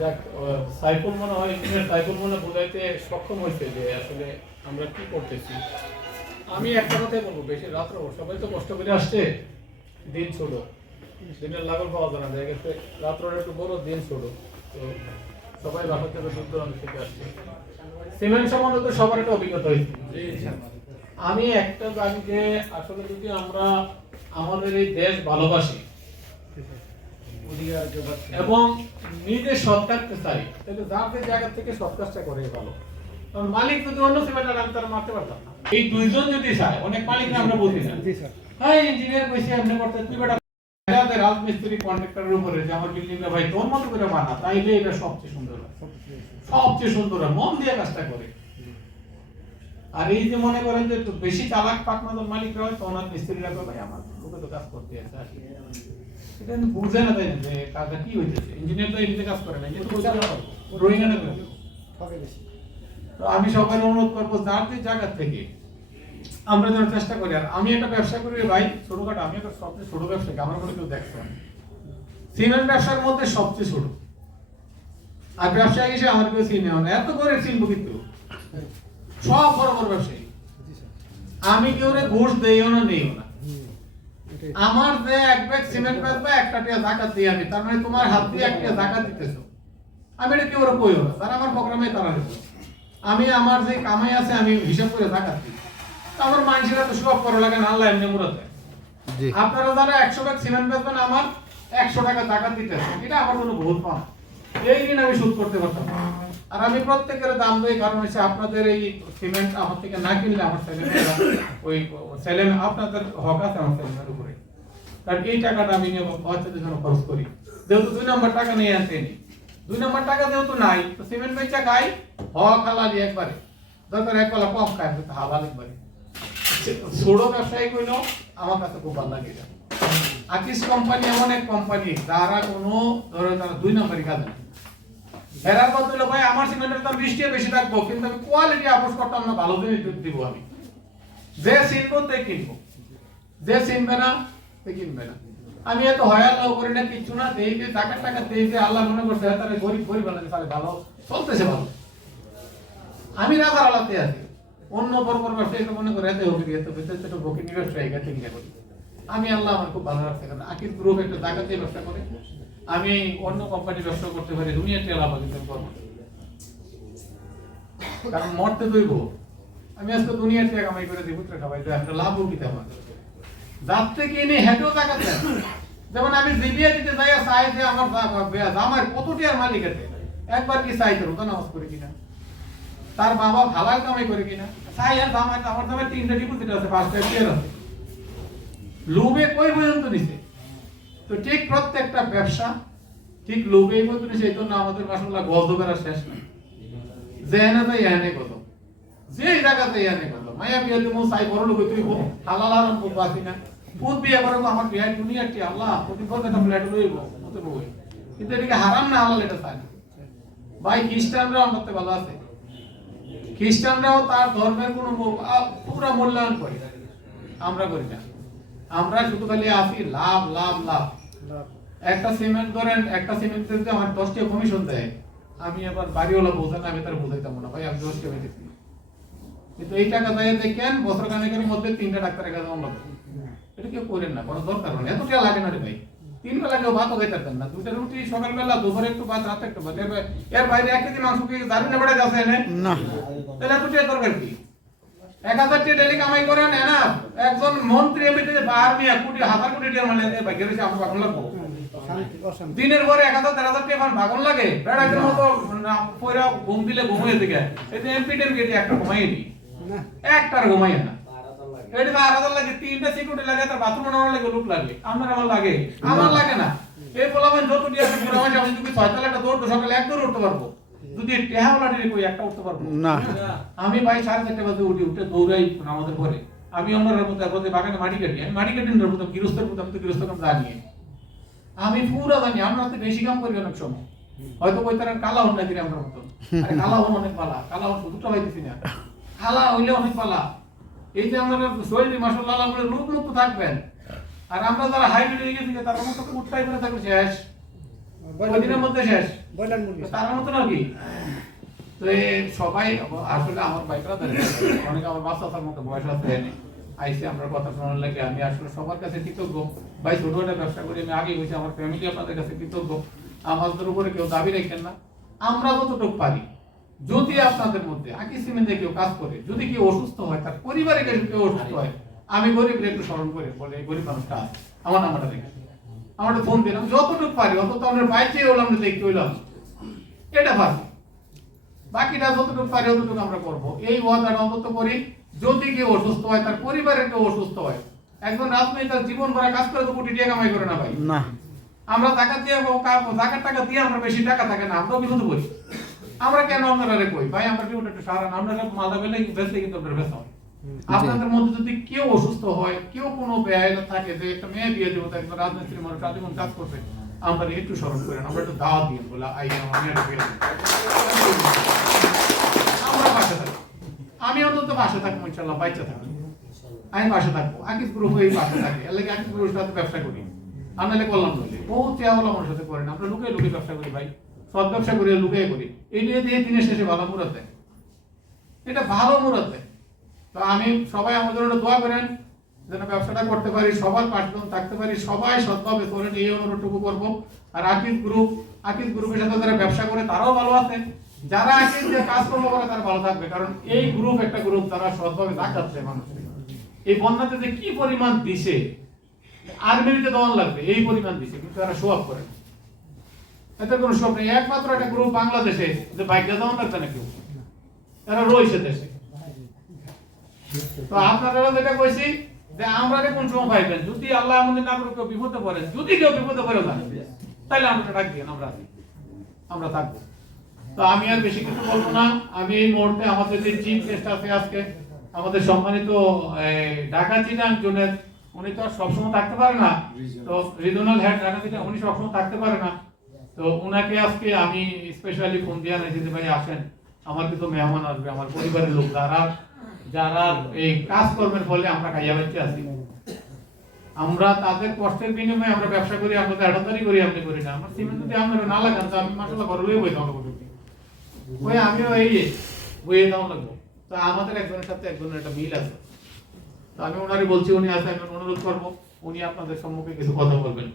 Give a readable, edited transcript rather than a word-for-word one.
যাক, সাইফুল মনে হয় ইঞ্জিনিয়ার সাইফুল মনে বোঝাইতে সক্ষম হয়েছে যে আসলে আমরা কি করতেছি। আমি একটা কথাই বলবো, বেশি রাত্র সবাই তো কষ্ট করে আসছে, দিন ছোট, দিনের লাগল পাওয়া যায় না, দেখা গেছে রাত্রের একটু বড়, দিন ছোট, তো সবাই বাসা থেকে দূর দূরান্ত থেকে আসছে। সিমেন্ট সম্বন্ধে তো সবার একটা অভিজ্ঞতা হয়েছে। আমি একটা জানি যে আসলে যদি আমরা আমাদের এই দেশ ভালোবাসি এবং নিজে সৎ থাকতে চাই, তাহলে যার জায়গা থেকে সৎ কাজটা করে ভালো। কারণ মালিক যদি অন্য সিমেন্টার আমি তার মারতে পারতাম না। এই দুইজন যদি চায়, অনেক মালিক আমরা বুঝি না, হ্যাঁ ইঞ্জিনিয়ার কইছে এমনি করতে, তুই বেটা রাজমিস্ত্রি কন্ট্রাক্টরের উপরে যে আমার বিল্ডিংটা ভাই তোর মতো করে বানা, তাইলে এটা সবচেয়ে সুন্দর হয়, সবচেয়ে সুন্দর হয়, মন দিয়ে কাজটা করে। আর এই যে মনে করেন যে একটু বেশি চালাক পাকনাদল মালিকরা হয়, তখন আর মিস্ত্রিরা ভাই আমার লোকে তো কাজ করতে আছে, এটা কিন্তু বুঝে না, তাই না যে কাজটা কি হইতেছে। ইঞ্জিনিয়ার তো এমনিতে কাজ করে না, কিন্তু ড্রয়িং এনে করে। তো আমি সবাই অনুরোধ করবো, যার যে জায়গা থেকে আমরা যেন চেষ্টা করি। আর আমি একটা ব্যবসা করি ভাই, ছোটখাটো, আমি একটা সবচেয়ে ছোট ব্যবসা, আমার মনে কেউ দেখছো সিমেন্ট ব্যবসার মধ্যে সবচেয়ে ছোট। আর ব্যবসায়ী হিসেবে আমার কেউ চিনে না, এত করে চিনবো কিন্তু সব বড় বড় ব্যবসায়ী। আমি কেউ ঘুষ দেইও না, নেইও না। আমার যে এক ব্যাগ সিমেন্ট বেচবে, একটা টিয়া জাকাত দিই আমি, তার মানে তোমার হাত দিয়ে একটা জাকাত দিতেছো, আমি এটা কেউ কইও না, তারা আমার প্রোগ্রামে তারা নেব। আমি আমার যে কামাই আছে আমি হিসাব করে জাকাত দিই। আমার মানুষেরা তো সব করা লাগে না, আল্লাহ এমনি মুরাদ দেয়। আপনারা যারা 100 ব্যাগ সিমেন্ট বেচবেন, আমার 100 টাকা জাকাত দিতেছে, এটা আমার জন্য বহুত কম। এই ঋণ আমি শোধ করতে পারতাম না। আর আমি প্রত্যেকের দাম দেই, কারণ হচ্ছে আপনাদের এই সিমেন্ট আমার থেকে না কিনলে আমার ছেলেমেয়েরা ওই ছেলে, আপনাদের হক আছে আমার ছেলেমেয়ের উপরে, কারণ এই টাকাটা আমি নিয়ে বাচ্চাদের জন্য খরচ করি। যেহেতু 2 নম্বর টাকা নিয়ে আনতে নি, 2 নম্বর টাকা যেহেতু নাই, তো সিমেন্ট বেচা খাই হক হালালি একবারে, দরকার এক কলা কম খায়, হালাল একবারে। ছোট ব্যবসায়ী কইলো আমার কাছে খুব ভালো লাগে। আকিস কোম্পানি এমন এক কোম্পানি যারা কোনো ধরো তারা 2 নম্বরই কাজ না। এরা বললো ভাই আমার সিমেন্টের দাম 20 টাকা বেশি রাখবো, কিন্তু আমি কোয়ালিটি আপোষ করতাম না, ভালো জিনিস দিব আমি। যে চিনবো তে কিনবো, যে চিনবে না তে কিনবে না। আমি এত হয়াল্লাহ করি না, কিচ্ছু না, দেই যে টাকা দেই যে আল্লাহ মনে করছে তাহলে গরিব গরিব বানাতে পারে, ভালো চলতেছে ভালো। আমি রাজার আলাতে আছি, অন্য বড় বড় ব্যবসায়ী মনে করে এত হবে, এত বেঁচে তো বকি ব্যবসায়ী গেছে কিনে করি। আমি আল্লাহ আমার খুব ভালো রাখতে পারি। আকিস গ্রুপ একটা জায়গা দিয়ে ব্যবসা করে, আমি অন্য কোম্পানির ব্যবসা করতে পারি, দুনিয়াতে লাভ আছে করবো, কারণ মরতে দইব। আমি আজকে দুনিয়ার থেকে কামাই করে দিব, খাবাই একটা লাভ উঠিতে আমার যার থেকে এনে হেঁটেও টাকা দেয়। যেমন আমি জিবিয়া দিতে যাই, চাই যে আমার আমার কতটি আর মালিক আছে, একবার কি চাই তো রোজা নামাজ করে কিনা, তার বাবা হালাল কামাই করে কিনা, চাই আর দাম আমার দামে 3টা ডিপোজিট আছে, 5টা শেয়ার আছে, লোভে কই পর্যন্ত নিছে। তো ঠিক প্রত্যেকটা ব্যবসা ঠিক লোভে পর্যন্ত নিছে। এই জন্য আমাদের মাশাআল্লাহ গজবের আর শেষ নাই, যেখানে যাই এখানে কত, যে জায়গাতে এখানে কত মায়া বিয়া তুমি চাই বড় লোক, তুই হালাল হারাম খুব বাসি না, খুব বিয়ে করে আমার বিয়ে দুনিয়ার কি আল্লাহ প্রতি বছর একটা ফ্ল্যাট লইব মতো বই, কিন্তু এদিকে হারাম না হালাল এটা চায় না ভাই। খ্রিস্টানরাও আমাদের ভালো আছে, খ্রিস্টানরাও তার ধর্মের কোনো পুরো মূল্যায়ন করে, আমরা করি না। আমরা শুধু খালি আসি লাভ লাভ লাভ। একটা সিমেন্ট ধরেন, একটা সিমেন্ট যদি আমার 10 টাকা কমিশন দেয়, আমি আবার বাড়িওয়ালা বোঝান, আমি তার বোঝাইতাম না ভাই আমি 10 টাকা দিচ্ছি, কিন্তু এই টাকা দেয় দেখেন বছর খানেকের মধ্যে 3টা ডাক্তারের কাছে অন্য, এটা কেউ করেন না, কোনো দরকার নেই, এত টাকা লাগে না রে ভাই। 3 বেলা কেউ ভাতও খাইতে পারতেন না, 2টা রুটি সকালবেলা, দুপুরে একটু ভাত, রাতে একটু ভাত, এর বাইরে 1 কেজি মাংস কি দারুণ বেড়ে যাচ্ছে না, তাহলে এত টাকা দরকার কি? 1000 টাকা ডেলি কামাই করেন না, একজন মন্ত্রী এমনিতে বাহার নিয়ে কোটি হাজার কোটি টাকা মানে ভাগ্যের হচ্ছে আমার ভাগন লাগবো, দিনের পরে 1000-1500 টাকা ভাগন লাগে, বেড়াকের মতো পয়রা ঘুম দিলে ঘুমিয়ে থেকে এই যে এমপি টেমপি একটা ঘুমাই নি, একটার ঘুমাই না, এটা 8000 লাগে, 3টা সিকিউরিটি লাগে, তার বাথরুম বানানোর লাগে লোক লাগে, আমার লাগে, আমার লাগে না। এই বলাবেন যত টি আছে পুরো আমার, আমি যদি 6 তলা একটা দৌড় সকালে এক দৌড় উঠতে পারবো, যদি টেহাওলা টিরে কই একটা উঠতে পারবো না। আমি ভাই 4:30 বাজে উঠি, উঠে দৌড়াই আমাদের ঘরে, আমি অন্যের মতো একবার বাগানে মাটি কাটি, আমি মাটি কাটি না মতো গৃহস্থের মতো, আমি তো গৃহস্থ কাম জানি, আমি পুরো জানি। আমরা তো বেশি কাম করি অনেক সময়, হয়তো কই তারা কালা হন না কিরে আমরা মতো, আরে কালা হন অনেক পালা, কালা হন দুটো পাইতেছি না, কালা হইলে অনেক পালা। এই যে আমরা শরীরে মাশাআল্লাহ আমরা রূপ মুক্ত থাকবেন, আর আমরা যারা হাইব্রিড হয়ে গেছি তার মতো উঠটাই করে থাকবে শেষ। দিনের মধ্যে শেষ ব্রয়লার মুরগি তার মতো নাকি তো সবাই আসলে আমার বাইকরা অনেক আমার বাচ্চার মতো বয়স আছে আইসে আমরা কথা শোনার লাগে আমি আসলে সবার কাছে কৃতজ্ঞ ভাই ছোট একটা ব্যবসা করি আমি আগে বলছি আমার ফ্যামিলি আপনাদের কাছে কৃতজ্ঞ আমাদের উপরে কেউ দাবি রাখেন না আমরা যতটুকু পারি যদি আপনাদের মধ্যে আকি সিমেন্টে কেউ কাজ করে যদি কেউ অসুস্থ হয় তার পরিবারে কেউ অসুস্থ হয় আমি গরিবকে একটু স্মরণ করে বলে এই গরিব মানুষটা আছে আমার নাম্বারটা দেখে আমার ফোন দিলাম যতটুকু পারি অত তো আমরা বাইরে হলাম না দেখতে হইলাম এটা পারি বাকিটা যতটুকু পারি অতটুকু আমরা করবো এই ওয়াদাটা অন্তত করি যদি কেউ অসুস্থ হয় তার পরিবারের কেউ অসুস্থ হয় একজন রাজনৈতিক তার জীবন ভরা কাজ করে তো কোটি টাকা কামাই করে না ভাই না আমরা টাকা দিয়ে টাকার টাকা দিয়ে আমরা বেশি টাকা থাকে না আমরাও কিছু বলি আমরা কেন আপনারা কই ভাই আমরা কি একটু সারা আমরা মালদা বেলে বেঁচে কিন্তু আমরা বেচা আপনাদের মধ্যে যদি কেউ অসুস্থ হয় কেউ কোনো ব্যয় থাকে যে একটা মেয়ে বিয়ে দেবো একজন রাজনীতির মানুষ আজীবন কাজ করবে আমরা একটু স্মরণ করেন আমরা একটু দাওয়াত দিন বলে আই আমার মেয়েটা বিয়ে দেবো আমরা পাশে থাকবো আমি অন্তত পাশে থাকবো ইনশাল্লাহ বাইচা থাকবো আমি পাশে থাকবো আকিস গ্রুপ এই পাশে থাকে এর লাগে আকিস গ্রুপের সাথে ব্যবসা করি আপনাদের করলাম বলে বহু চেয়ারওয়ালা আমার সাথে করেন আমরা লুকিয়ে লুকিয়ে ব্যবসা করি ভাই সৎ ব্যবসা করি লুকিয়ে করি এই নিয়ে দিয়ে দিনের শেষে ভালো মুরাদ দেয় এটা ভালো মুরাদ দেয় তো আমি সবাই আমাদের জন্য দোয়া করেন যেন ব্যবসাটা করতে পারি সবার পাঠদান থাকতে পারি সবাই সৎভাবে করেন এই অনুরোধটুকু করবো আর আকিস গ্রুপের সাথে যারা ব্যবসা করে তারাও ভালো আছে যারা আকিস যে কাজ করবো করে তারা ভালো থাকবে কারণ এই গ্রুপ একটা গ্রুপ তারা সৎভাবে দেখাচ্ছে মানুষকে এই বন্যাতে যে কি পরিমাণ দিছে আর্মিতে দেওয়ান লাগবে এই পরিমাণ দিছে কিন্তু তারা শো আপ করে এতে কোনো শো নেই একমাত্র একটা গ্রুপ বাংলাদেশে যে বাইকটা দেওয়ান লাগবে না কেউ তারা রয়েছে দেশে তো আপনারা যেটা কইছি যে আমরা কোন সময় পাইবেন যদি আল্লাহ আমাদের না করে কেউ বিপদে পড়ে যদি কেউ বিপদে পড়ে যান তাহলে আমরা ডাক দিন আমরা থাকবো তো আমি আর বেশি কিছু বলবো না আমি এই মুহূর্তে আমাদের যে চিফ গেস্ট আছে আজকে আমাদের সম্মানিত ঢাকা চিটাং জোনের উনি তো সবসময় থাকতে পারে না তো রিজনাল হেড ঢাকা চিটাং উনি সবসময় থাকতে পারে না তো উনাকে আজকে আমি স্পেশালি ফোন দিয়ে আনাইছি যে ভাই আসেন আমার কিছু মেহমান আসবে আমার পরিবারের লোক যারা এই কাজকর্মের ফলে আমরা খাইয়া বেঁচে আছি আমরা তাদের কষ্টের বিনিময়ে আমরা ব্যবসা করি আপনাদের আড়তদারি করি আপনি করি না আমার সিমেন্ট যদি আপনারা না লাগান তো আমি মাসাল্লাহ ঘরে লয়ে বই থাকবো ওই আমিও এই বইয়ে দাম লাগবো তো আমাদের একজনের সাথে একজনের একটা মিল আছে তো আমি ওনারই বলছি উনি আসে আমি অনুরোধ করবো উনি আপনাদের সম্মুখে কিছু কথা বলবেন